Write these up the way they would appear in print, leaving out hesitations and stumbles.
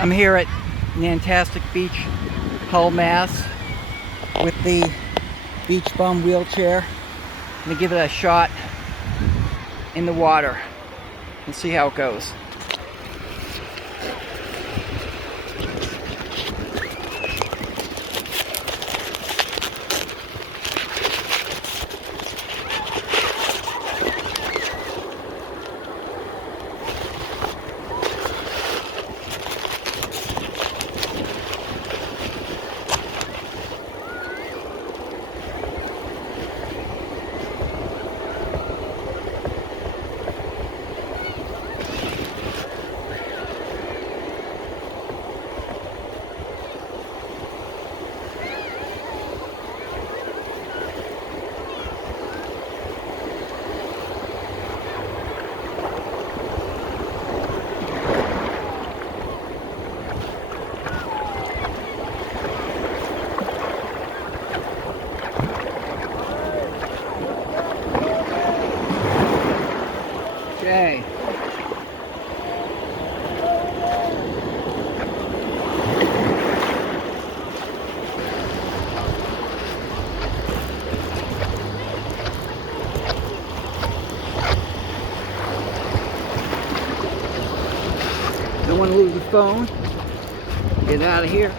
I'm here at Nantastic Beach, Hull, Mass, with the Beach Bum wheelchair. I'm gonna give it a shot in the water and see how it goes. Okay. Don't want to lose the phone. Get out of here.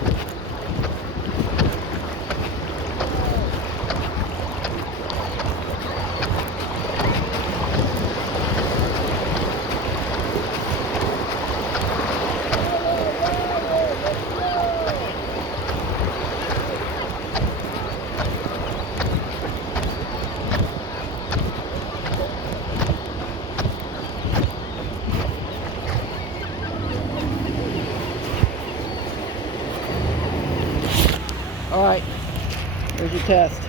All right, here's your test.